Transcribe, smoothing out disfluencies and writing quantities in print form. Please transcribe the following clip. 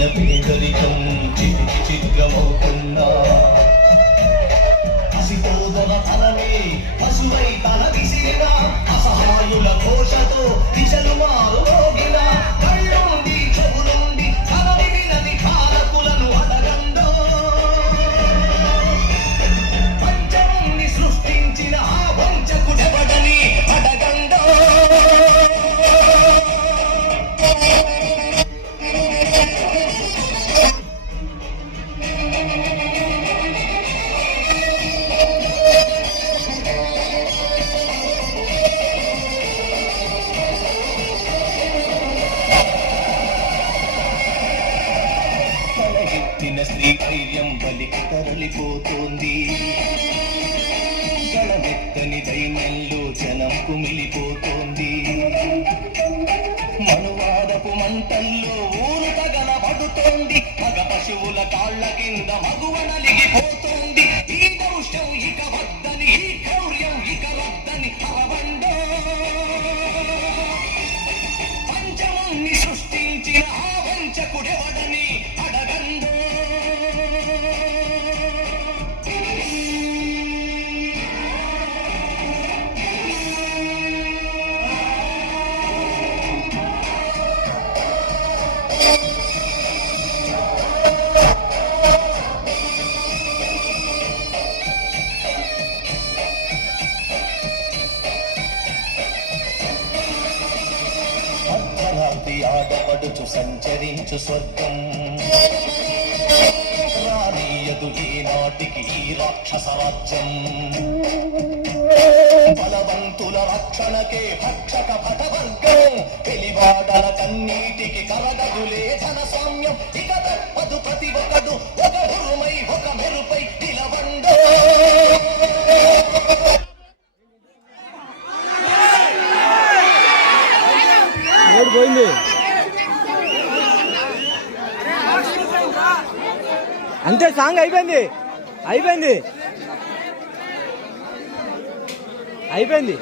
దిగమింగిన పేదరికం చితికి చిత్రమవుతున్నా అసిపోదన తనమే పశువై తన విసిరిన అసహాయుల ఘోషతో దిశలు మారుమోగిన కళ్ళుండి చెవులుండి కనని వినని కారకులను అడగందో పంచముని సృష్టించిన ఆ వంచకుడెవడని అడగందో స్త్రీ ధైర్యం బలికి తరలిపోతోంది గళమెత్తని దైన్యంలో జనం కుమిలిపోతోంది మనువాదపు మంటల్లో ఊరు తగలబడుతోంది మగ పశువుల కాళ్ల కింద మగువ నలిగిపోతోంది ఈ దౌష్యం ఇక వద్దని ఈ క్రౌర్యం ఇక వద్దని అవబండో పంచముని సృష్టించిన ఆ వంచకుడెవడని అడగందో ఆడపడుచు సంచరించు స్వర్గం రానీయదు ఈనాటికి ఈ రాక్షస రాజ్యం బలవంతుల రక్షణకే భక్షక భటవర్గం తెలివాడల కన్నీటికి కరగదులే ధన సామ్యం ఇక తప్పదు ప్రతి ఒకడు ఒక ఉరుమై ఒక మెరుపై నిలవండో పోయింది అంతే సాంగ్ అయిపోయింది అయిపోయింది అయిపోయింది